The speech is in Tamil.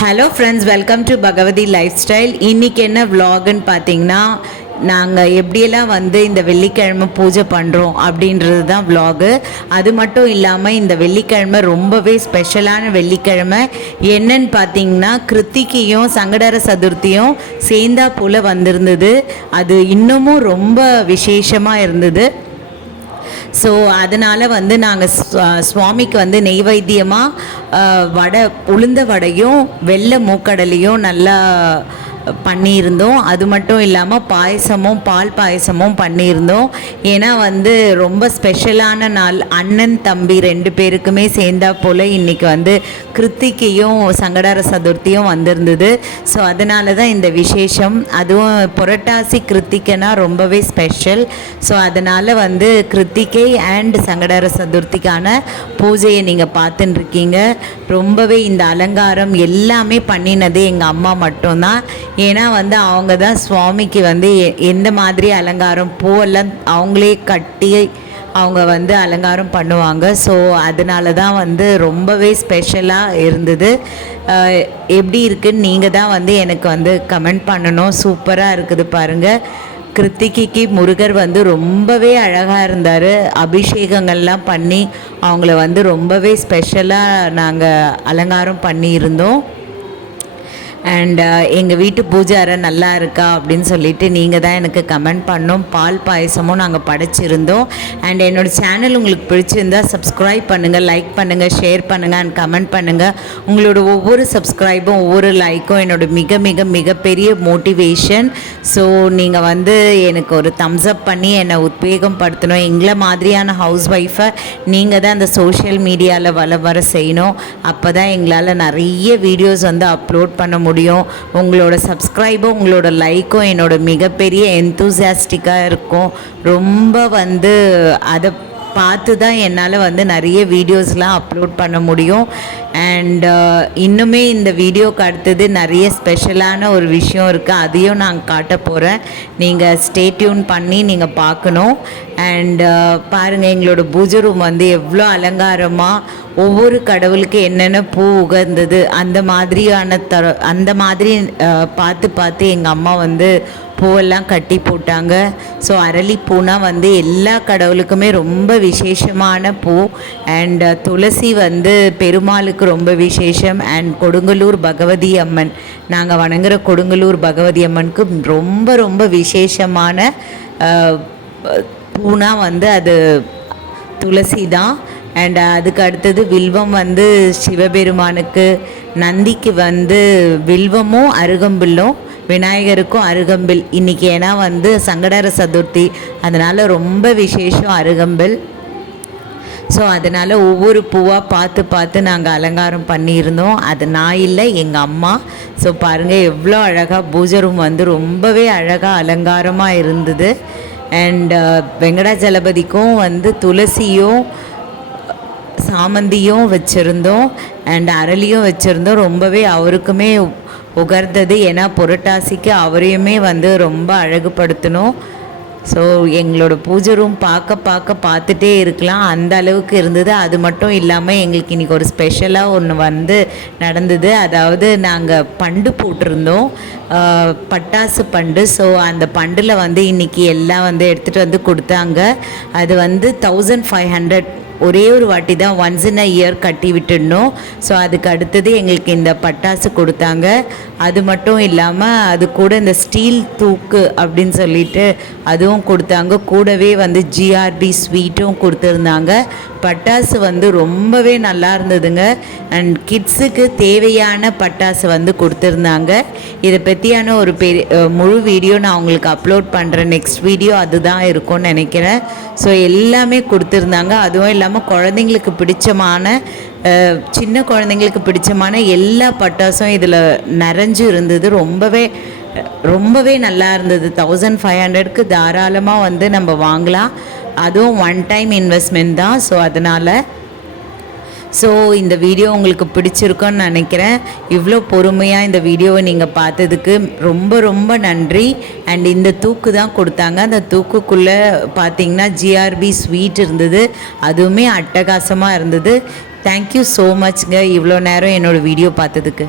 Hello friends, welcome to Bhagavathi life style. இன்றைக்கி என்ன விலாகுன்னு பார்த்தீங்கன்னா, நாங்கள் எப்படியெல்லாம் இந்த வெள்ளிக்கிழமை பூஜை பண்ணுறோம் அப்படின்றது தான் விலாகு. அது மட்டும் இல்லாமல் இந்த வெள்ளிக்கிழமை ரொம்பவே ஸ்பெஷலான வெள்ளிக்கிழமை. என்னன்னு பார்த்தீங்கன்னா, கிருத்திகையும் சங்கடர சதுர்த்தியும் சேர்ந்தா போல் வந்திருந்தது. அது இன்னமும் ரொம்ப விசேஷமாக இருந்தது. ஸோ அதனால் நாங்கள் சுவாமிக்கு நெய்வேத்தியமாக உளுந்த வடையும் வெள்ளை மூக்கடலையும் நல்லா பண்ணியிருந்தோம். அது மட்டும் இல்லாமல் பாயசமும் பால் பாயசமும் பண்ணியிருந்தோம். ஏன்னா ரொம்ப ஸ்பெஷலான நாள். அண்ணன் தம்பி 2 பேருக்குமே சேர்ந்தா போல் இன்றைக்கி கிருத்திகையும் சங்கடர சதுர்த்தியும் வந்திருந்தது. ஸோ அதனால தான் இந்த விசேஷம். அதுவும் புரட்டாசி கிருத்திகைனா ரொம்பவே ஸ்பெஷல். ஸோ அதனால் கிருத்திகை அண்ட் சங்கடர சதுர்த்திக்கான பூஜையை நீங்கள் பார்த்துட்டுருக்கீங்க. ரொம்பவே இந்த அலங்காரம் எல்லாமே பண்ணினது எங்கள் அம்மா மட்டும்தான். ஏன்னா அவங்க தான் சுவாமிக்கு எந்த மாதிரி அலங்காரம் பூவெல்லாம் அவங்களே கட்டி அவங்க அலங்காரம் பண்ணுவாங்க. ஸோ அதனால தான் ரொம்பவே ஸ்பெஷலாக இருந்தது. எப்படி இருக்குன்னு நீங்கள் தான் எனக்கு கமெண்ட் பண்ணணும். சூப்பராக இருக்குது பாருங்கள். கிருத்திகைக்கு முருகர் ரொம்பவே அழகாக இருந்தார். அபிஷேகங்கள்லாம் பண்ணி அவங்கள ரொம்பவே ஸ்பெஷலாக நாங்கள் அலங்காரம் பண்ணியிருந்தோம். அண்ட் எங்கள் வீட்டு பூஜை அறை நல்லா இருக்கா அப்படின்னு சொல்லிட்டு நீங்கள் தான் எனக்கு கமெண்ட் பண்ணோம். பால் பாயசமும் நாங்கள் படைச்சிருந்தோம். அண்ட் என்னோடய சேனல் உங்களுக்கு பிடிச்சிருந்தால் சப்ஸ்கிரைப் பண்ணுங்கள், லைக் பண்ணுங்கள், ஷேர் பண்ணுங்கள் அண்ட் கமெண்ட் பண்ணுங்கள். உங்களோட ஒவ்வொரு சப்ஸ்கிரைபும் ஒவ்வொரு லைக்கும் என்னோட மிக மிக மிகப்பெரிய மோட்டிவேஷன். ஸோ நீங்கள் எனக்கு ஒரு தம்ஸ் அப் பண்ணி என்னை உத்வேகம் படுத்தணும். எங்களை மாதிரியான ஹவுஸ் ஒய்ஃபை நீங்கள் தான் அந்த சோஷியல் மீடியாவில் வர செய்யணும். அப்போ தான் எங்களால் நிறைய வீடியோஸ் அப்லோட் பண்ண முடியும். உங்களோட சப்ஸ்கிரைபும் உங்களோட லைக்கும் என்னோட மிகப்பெரிய எந்தூசியாஸ்டிக்காக இருக்கும். ரொம்ப அதை பார்த்து தான் என்னால் நிறைய வீடியோஸ்லாம் அப்லோட் பண்ண முடியும். அண்ட் இன்னுமே இந்த வீடியோக்கு அடுத்தது நிறைய ஸ்பெஷலான ஒரு விஷயம் இருக்குது. அதையும் நான் காட்ட போகிறேன். நீங்கள் ஸ்டே டியூன் பண்ணி நீங்கள் பார்க்கணும். அண்ட் பாருங்கள், எங்களோட பூஜை ரூம் எவ்வளோ அலங்காரமாக ஒவ்வொரு கடவுளுக்கு என்னென்ன பூ உகந்தது அந்த மாதிரி பார்த்து எங்கள் அம்மா பூவெல்லாம் கட்டி போட்டாங்க. ஸோ அரளிப்பூனா எல்லா கடவுளுக்குமே ரொம்ப விசேஷமான பூ. அண்ட் துளசி பெருமாளுக்கு ரொம்ப விசேஷம். அண்ட் கொடுங்கலூர் பகவதி அம்மன், நாங்கள் வணங்குற கொடுங்கலூர் பகவதி அம்மனுக்கு ரொம்ப ரொம்ப விசேஷமான பூனா அது துளசி தான். அண்ட் அதுக்கு அடுத்தது வில்வம் சிவபெருமானுக்கு, நந்திக்கு வில்வமும் அருகம்பில்லும், விநாயகருக்கும் அருகம்பில். இன்றைக்கி ஏன்னா சங்கடர சதுர்த்தி, அதனால் ரொம்ப விசேஷம் அருகம்பில். ஸோ அதனால் ஒவ்வொரு பூவாக பார்த்து நாங்கள் அலங்காரம் பண்ணியிருந்தோம். அது நான் இல்லை, எங்கள் அம்மா. ஸோ பாருங்கள் எவ்வளோ அழகாக பூஜை ரூம் ரொம்பவே அழகாக அலங்காரமாக இருந்தது. அண்ட் வெங்கடாஜலபதிக்கும் துளசியும் சாமந்தியும் வச்சுருந்தோம். அண்ட் அரளியும் வச்சுருந்தோம். ரொம்பவே அவருக்குமே உகர்ந்தது. ஏன்னா புரட்டாசிக்கு அவரையுமே ரொம்ப அழகுபடுத்தணும். ஸோ எங்களோட பூஜை ரூம் பார்த்துட்டே இருக்கலாம், அந்த அளவுக்கு இருந்தது. அது மட்டும் இல்லாமல் எங்களுக்கு இன்றைக்கி ஒரு ஸ்பெஷலாக ஒன்று நடந்தது. அதாவது நாங்கள் பண்டு போட்டிருந்தோம், பட்டாசு பண்டு. ஸோ அந்த பண்டில் இன்றைக்கி எல்லாம் எடுத்துகிட்டு கொடுத்தாங்க. அது 1500 ஒரே ஒரு வாட்டி தான், ஒன்ஸ் இன் அ இயர் கட்டி விட்டுடணும். ஸோ அதுக்கு அடுத்தது எங்களுக்கு இந்த பட்டாசு கொடுத்தாங்க. அது மட்டும் இல்லாமல் அது கூட இந்த ஸ்டீல் தூக்கு அப்படின்னு சொல்லிட்டு அதுவும் கொடுத்தாங்க. கூடவே ஜிஆர்பி ஸ்வீட்டும் கொடுத்துருந்தாங்க. பட்டாசு ரொம்பவே நல்லா இருந்ததுங்க. அண்ட் கிட்ஸுக்கு தேவையான பட்டாசு கொடுத்துருந்தாங்க. இதை பற்றியான ஒரு முழு வீடியோ நான் உங்களுக்கு அப்லோட் பண்ணுறேன். நெக்ஸ்ட் வீடியோ அதுதான் இருக்கும்னு நினைக்கிறேன். ஸோ எல்லாமே கொடுத்துருந்தாங்க. அதுவும் இல்லாமல் குழந்தைங்களுக்கு பிடிச்சமான, சின்ன குழந்தைங்களுக்கு பிடிச்சமான எல்லா பட்டாசும் இதில் நிறைஞ்சு இருந்தது. ரொம்பவே நல்லா இருந்தது. 1500க்கு தாராளமாக நம்ம வாங்கலாம். அதுவும் ஒன் டைம் இன்வெஸ்ட்மெண்ட் தான். ஸோ அதனால் இந்த வீடியோ உங்களுக்கு பிடிச்சிருக்குன்னு நினைக்கிறேன். இவ்வளோ பொறுமையாக இந்த வீடியோவை நீங்கள் பார்த்ததுக்கு ரொம்ப ரொம்ப நன்றி. அண்ட் இந்த தூக்கு தான் கொடுத்தாங்க. அந்த தூக்குக்குள்ளே பார்த்தீங்கன்னா ஜிஆர்பி ஸ்வீட் இருந்தது. அதுவுமே அட்டகாசமாக இருந்தது. தேங்க்யூ ஸோ மச்ங்க இவ்வளோ நேரம் என்னோடய வீடியோ பார்த்ததுக்கு.